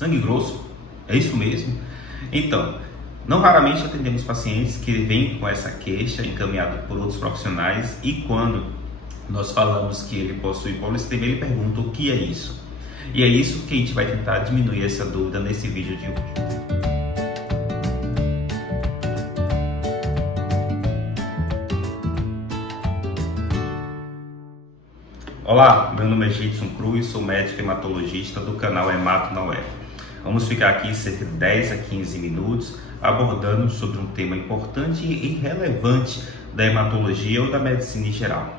Sangue grosso? É isso mesmo? Então, não raramente atendemos pacientes que vêm com essa queixa encaminhado por outros profissionais e quando nós falamos que ele possui policitemia, ele pergunta o que é isso. E é isso que a gente vai tentar diminuir essa dúvida nesse vídeo de hoje. Olá, meu nome é Gidson Cruz, sou médico hematologista do canal Hemato na UF. Vamos ficar aqui cerca de 10 a 15 minutos abordando sobre um tema importante e relevante da hematologia ou da medicina em geral.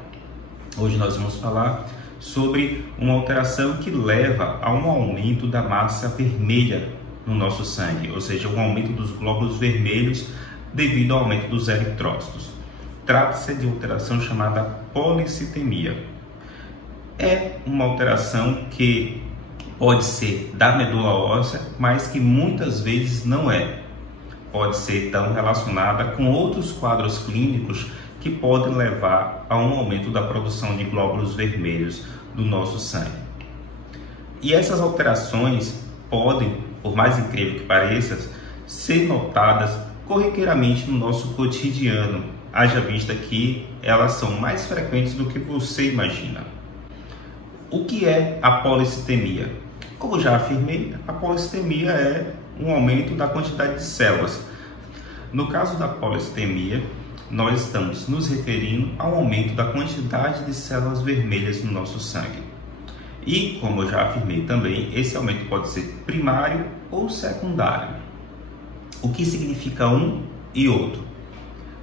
Hoje nós vamos falar sobre uma alteração que leva a um aumento da massa vermelha no nosso sangue, ou seja, um aumento dos glóbulos vermelhos devido ao aumento dos eritrócitos. Trata-se de alteração chamada policitemia. É uma alteração que pode ser da medula óssea, mas que muitas vezes não é. Pode ser tão relacionada com outros quadros clínicos que podem levar a um aumento da produção de glóbulos vermelhos do nosso sangue. E essas alterações podem, por mais incrível que pareça, ser notadas corriqueiramente no nosso cotidiano, haja vista que elas são mais frequentes do que você imagina. O que é a policitemia? Como já afirmei, a policitemia é um aumento da quantidade de células. No caso da policitemia, nós estamos nos referindo ao aumento da quantidade de células vermelhas no nosso sangue. E, como eu já afirmei também, esse aumento pode ser primário ou secundário. O que significa um e outro?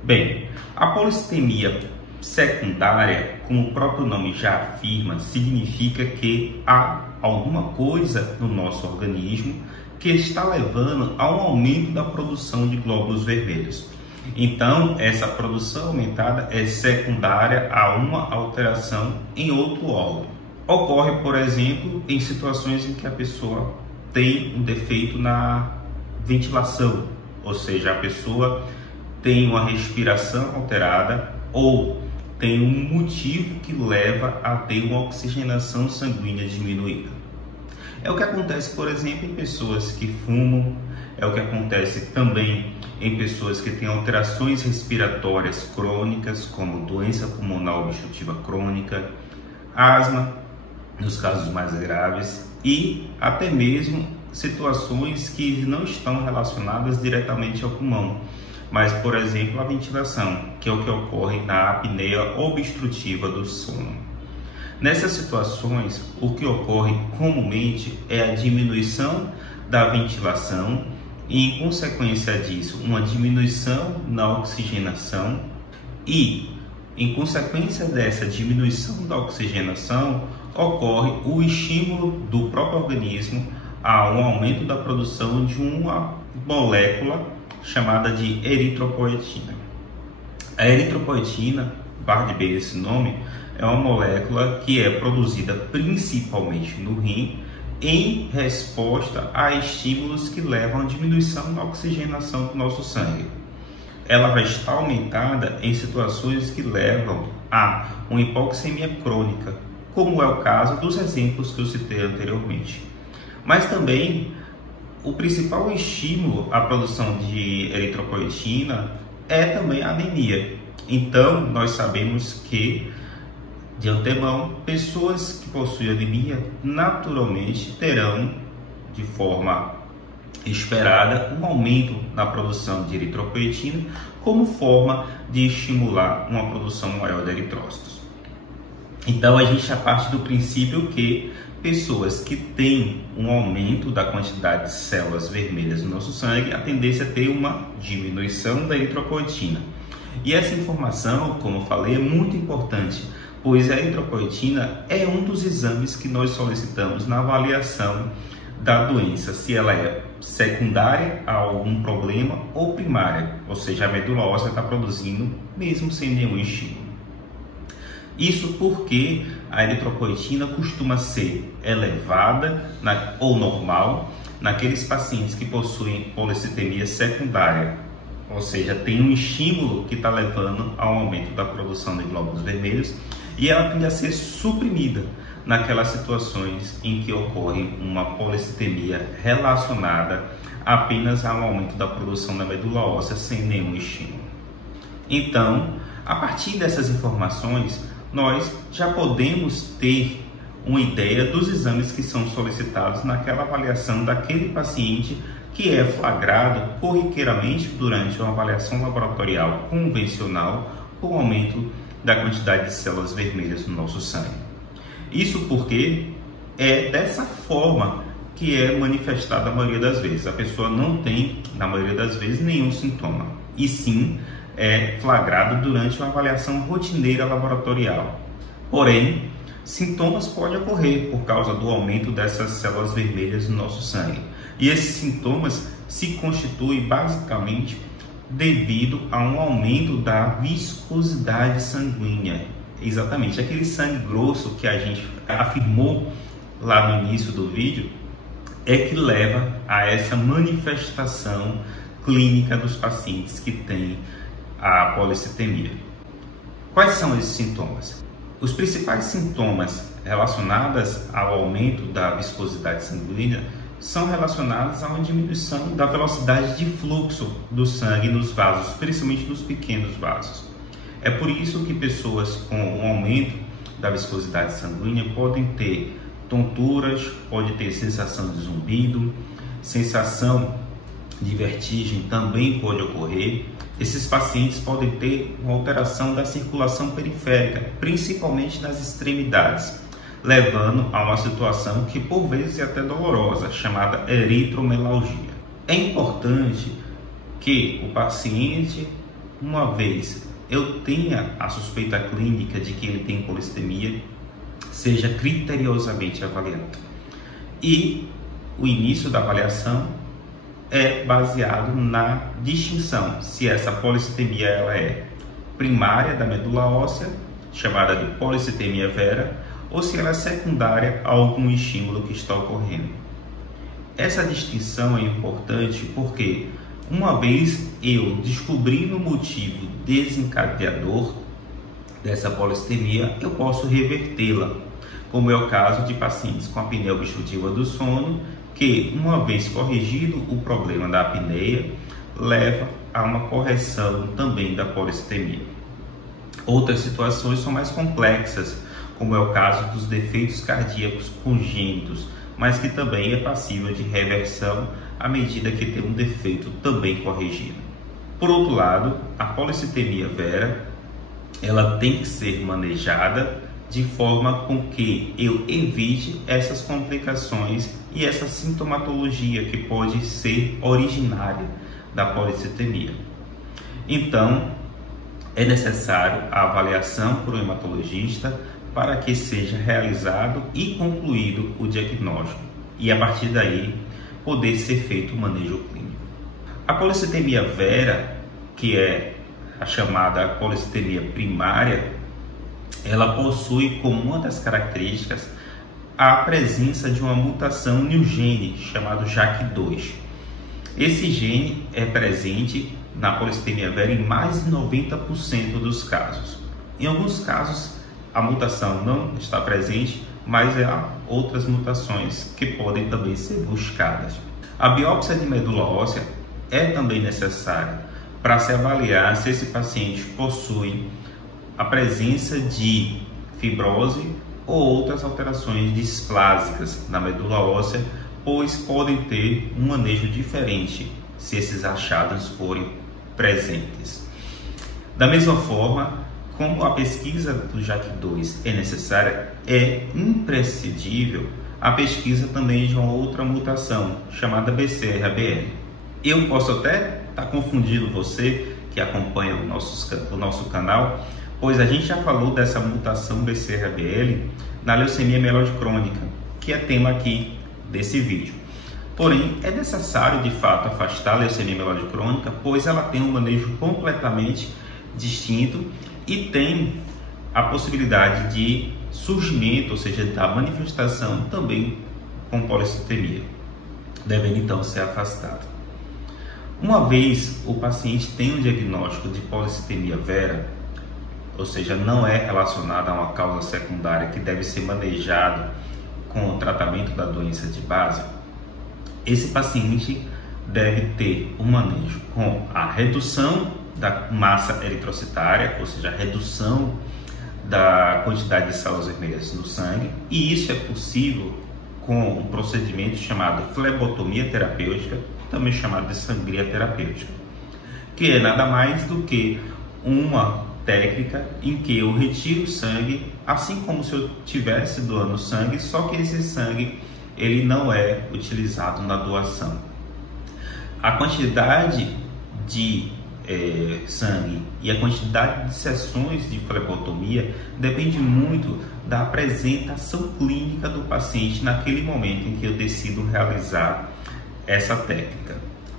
Bem, a policitemia secundária, como o próprio nome já afirma, significa que há alguma coisa no nosso organismo que está levando a um aumento da produção de glóbulos vermelhos. Então, essa produção aumentada é secundária a uma alteração em outro órgão. Ocorre, por exemplo, em situações em que a pessoa tem um defeito na ventilação, ou seja, a pessoa tem uma respiração alterada ou tem um motivo que leva a ter uma oxigenação sanguínea diminuída. É o que acontece, por exemplo, em pessoas que fumam, é o que acontece também em pessoas que têm alterações respiratórias crônicas, como doença pulmonar obstrutiva crônica, asma, nos casos mais graves, e até mesmo situações que não estão relacionadas diretamente ao pulmão, mas, por exemplo, a ventilação, que é o que ocorre na apneia obstrutiva do sono. Nessas situações, o que ocorre comumente é a diminuição da ventilação e, em consequência disso, uma diminuição na oxigenação e, em consequência dessa diminuição da oxigenação, ocorre o estímulo do próprio organismo a um aumento da produção de uma molécula chamada de eritropoetina. A eritropoetina, guarde bem esse nome, é uma molécula que é produzida principalmente no rim em resposta a estímulos que levam à diminuição da oxigenação do nosso sangue. Ela vai estar aumentada em situações que levam a uma hipoxemia crônica, como é o caso dos exemplos que eu citei anteriormente. Mas também o principal estímulo à produção de eritropoetina é também a anemia. Então, nós sabemos que, de antemão, pessoas que possuem anemia naturalmente terão, de forma esperada, um aumento na produção de eritropoetina como forma de estimular uma produção maior de eritrócitos. Então, a gente já parte do princípio que pessoas que têm um aumento da quantidade de células vermelhas no nosso sangue, a tendência é ter uma diminuição da eritropoetina. E essa informação, como eu falei, é muito importante, pois a eritropoetina é um dos exames que nós solicitamos na avaliação da doença, se ela é secundária a algum problema ou primária, ou seja, a medula óssea está produzindo mesmo sem nenhum estímulo. Isso porque a eritropoetina costuma ser elevada ou normal naqueles pacientes que possuem policitemia secundária, ou seja, tem um estímulo que está levando ao aumento da produção de glóbulos vermelhos e ela tende a ser suprimida naquelas situações em que ocorre uma policitemia relacionada apenas ao aumento da produção da medula óssea sem nenhum estímulo. Então, a partir dessas informações, nós já podemos ter uma ideia dos exames que são solicitados naquela avaliação daquele paciente que é flagrado corriqueiramente durante uma avaliação laboratorial convencional com o aumento da quantidade de células vermelhas no nosso sangue. Isso porque é dessa forma que é manifestada a maioria das vezes. A pessoa não tem, na maioria das vezes, nenhum sintoma, e sim é flagrado durante uma avaliação rotineira laboratorial. Porém, sintomas podem ocorrer por causa do aumento dessas células vermelhas no nosso sangue. E esses sintomas se constituem basicamente devido a um aumento da viscosidade sanguínea. Exatamente, aquele sangue grosso que a gente afirmou lá no início do vídeo é que leva a essa manifestação clínica dos pacientes que têm a policitemia. Quais são esses sintomas? Os principais sintomas relacionados ao aumento da viscosidade sanguínea são relacionados a uma diminuição da velocidade de fluxo do sangue nos vasos, principalmente nos pequenos vasos. É por isso que pessoas com um aumento da viscosidade sanguínea podem ter tonturas, pode ter sensação de zumbido, sensação de vertigem também pode ocorrer. Esses pacientes podem ter uma alteração da circulação periférica, principalmente nas extremidades, levando a uma situação que por vezes é até dolorosa, chamada eritromelalgia. É importante que o paciente, uma vez eu tenha a suspeita clínica de que ele tem policitemia, seja criteriosamente avaliado. E o início da avaliação é baseado na distinção se essa policitemia ela é primária da medula óssea, chamada de policitemia vera, ou se ela é secundária a algum estímulo que está ocorrendo. Essa distinção é importante porque, uma vez eu descobrindo o motivo desencadeador dessa policitemia, eu posso revertê-la, como é o caso de pacientes com apneia obstrutiva do sono, que, uma vez corrigido o problema da apneia, leva a uma correção também da policitemia. Outras situações são mais complexas, como é o caso dos defeitos cardíacos congênitos, mas que também é passível de reversão à medida que tem um defeito também corrigido. Por outro lado, a policitemia vera, ela tem que ser manejada de forma com que eu evite essas complicações e essa sintomatologia que pode ser originária da policitemia. Então, é necessário a avaliação por um hematologista para que seja realizado e concluído o diagnóstico e, a partir daí, poder ser feito o manejo clínico. A policitemia vera, que é a chamada policitemia primária, ela possui como uma das características a presença de uma mutação no gene chamado JAK2. Esse gene é presente na policitemia vera em mais de 90% dos casos. Em alguns casos, a mutação não está presente, mas há outras mutações que podem também ser buscadas. A biópsia de medula óssea é também necessária para se avaliar se esse paciente possui a presença de fibrose ou outras alterações displásicas na medula óssea, pois podem ter um manejo diferente se esses achados forem presentes. Da mesma forma, como a pesquisa do JAK2 é necessária, é imprescindível a pesquisa também de uma outra mutação, chamada BCR-ABL. Eu posso até estar confundindo você que acompanha o nosso canal, pois a gente já falou dessa mutação BCR-ABL na leucemia mieloide crônica, que é tema aqui desse vídeo. Porém, é necessário de fato afastar a leucemia mieloide crônica, pois ela tem um manejo completamente distinto e tem a possibilidade de surgimento, ou seja, da manifestação também com policitemia, devendo então ser afastado. Uma vez o paciente tem um diagnóstico de policitemia vera, ou seja, não é relacionada a uma causa secundária que deve ser manejada com o tratamento da doença de base, esse paciente deve ter um manejo com a redução da massa eritrocitária, ou seja, a redução da quantidade de células vermelhas no sangue, e isso é possível com um procedimento chamado flebotomia terapêutica, também chamado de sangria terapêutica, que é nada mais do que uma técnica em que eu retiro o sangue, assim como se eu estivesse doando sangue, só que esse sangue ele não é utilizado na doação. A quantidade de sangue e a quantidade de sessões de flebotomia depende muito da apresentação clínica do paciente naquele momento em que eu decido realizar essa técnica.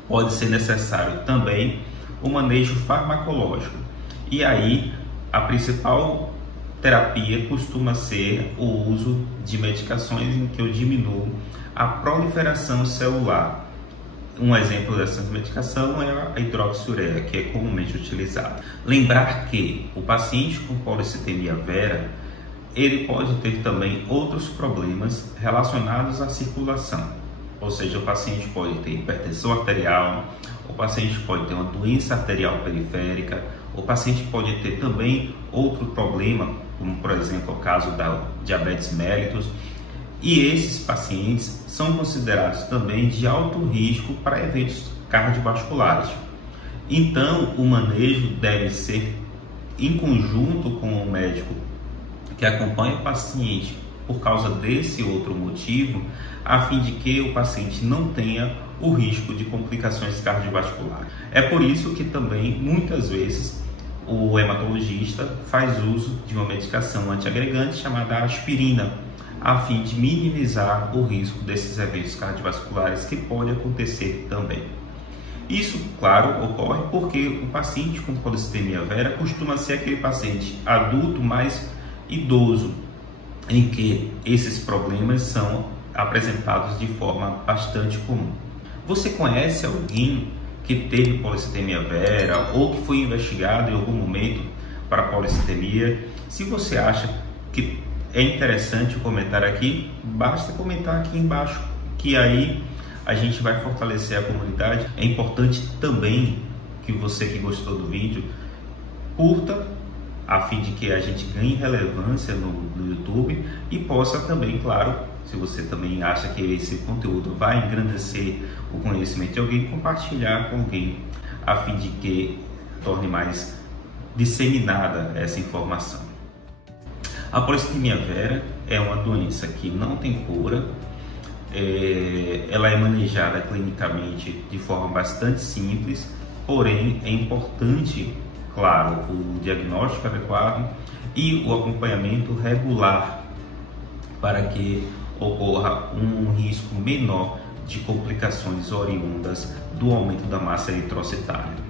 Pode ser necessário também o manejo farmacológico, e aí a principal terapia costuma ser o uso de medicações em que eu diminuo a proliferação celular. Um exemplo dessa medicação é a hidroxiureia, que é comumente utilizada. Lembrar que o paciente com policitemia vera, ele pode ter também outros problemas relacionados à circulação. Ou seja, o paciente pode ter hipertensão arterial, o paciente pode ter uma doença arterial periférica, o paciente pode ter também outro problema, como por exemplo o caso da diabetes mellitus, e esses pacientes são considerados também de alto risco para eventos cardiovasculares. Então, o manejo deve ser em conjunto com o médico que acompanha o paciente por causa desse outro motivo, a fim de que o paciente não tenha o risco de complicações cardiovasculares. É por isso que também, muitas vezes, o hematologista faz uso de uma medicação antiagregante chamada aspirina, a fim de minimizar o risco desses eventos cardiovasculares que pode acontecer também. Isso, claro, ocorre porque o paciente com policitemia vera costuma ser aquele paciente adulto mais idoso, em que esses problemas são apresentados de forma bastante comum. Você conhece alguém que teve policitemia vera ou que foi investigado em algum momento para policitemia? Se você acha que é interessante o comentário aqui, basta comentar aqui embaixo, que aí a gente vai fortalecer a comunidade. É importante também que você que gostou do vídeo curta, a fim de que a gente ganhe relevância no YouTube e possa também, claro, se você também acha que esse conteúdo vai engrandecer o conhecimento de alguém, compartilhar com alguém, a fim de que torne mais disseminada essa informação. A policitemia vera é uma doença que não tem cura, ela é manejada clinicamente de forma bastante simples, porém é importante, claro, o diagnóstico adequado e o acompanhamento regular para que ocorra um risco menor de complicações oriundas do aumento da massa eritrocitária.